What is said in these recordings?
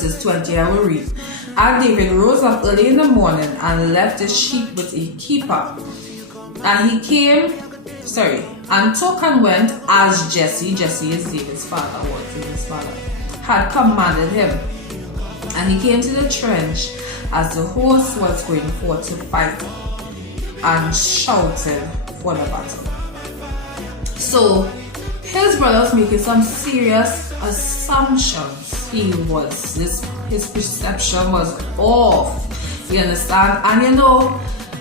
verses 20, I will read. And David rose up early in the morning and left the sheep with a keeper. And he came, and took and went as Jesse is David's father, had commanded him. And he came to the trench as the host was going forth to fight, and shouted for the battle. So his brother's making some serious assumptions. His perception was off. You understand? And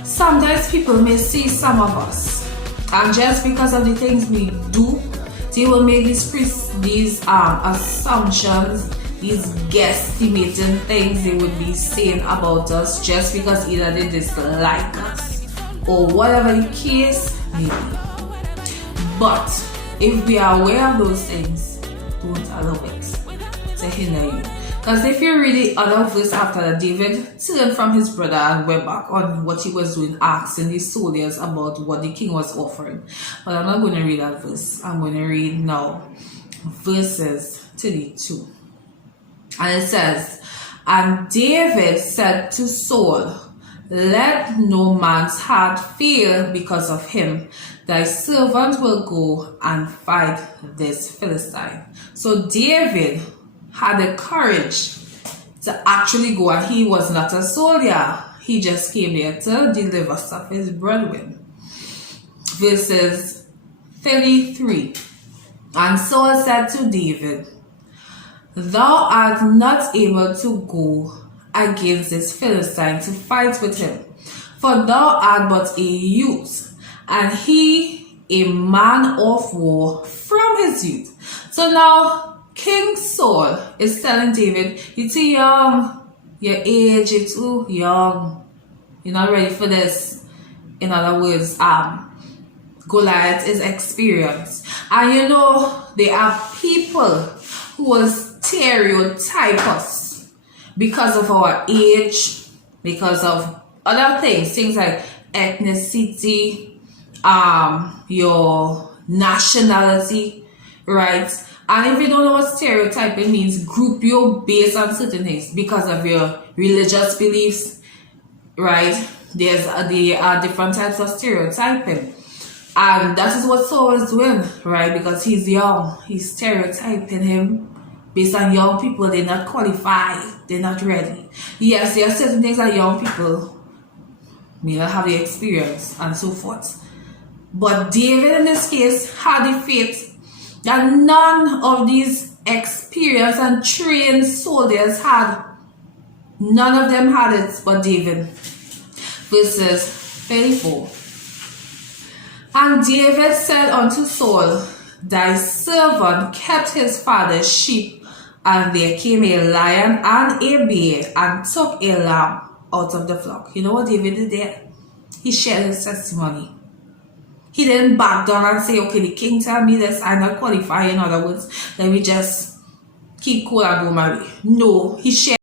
sometimes people may see some of us, and just because of the things we do, they will make these assumptions, these guesstimating things they would be saying about us just because either they dislike us or whatever the case may be. But if we are aware of those things, don't allow it to hinder you. Because if you read the other verse after that, David turned from his brother and went back on what he was doing, asking the soldiers about what the king was offering. But I'm not going to read that verse. I'm going to read now verses 32. And it says, and David said to Saul, let no man's heart fail because of him. Thy servant will go and fight this Philistine. So David had the courage to actually go, and he was not a soldier. He just came there to deliver stuff his brethren. Verses 33. And Saul said to David, thou art not able to go against this Philistine to fight with him, for thou art but a youth, and he a man of war from his youth. So now King Saul is telling David, you're too young, your age is too young, you're not ready for this. In other words, Goliath is experienced. And there are people who will stereotype us because of our age, because of other things like ethnicity, your nationality, right? And if you don't know what stereotyping means, group you based on certain things because of your religious beliefs, right? There are different types of stereotyping. And that is what Saul is doing, right? Because he's young. He's stereotyping him based on young people. They're not qualified. They're not ready. Yes, there are certain things that young people may not have the experience and so forth. But David in this case had the faith that none of these experienced and trained soldiers had. None of them had it but David. Verses 34. And David said unto Saul, thy servant kept his father's sheep, and there came a lion and a bear and took a lamb out of the flock. You know what David did there? He shared his testimony. He didn't back down and say, okay, the king tell me this, I'm not qualified. In other words, let me just keep cool and go my way. No, he shared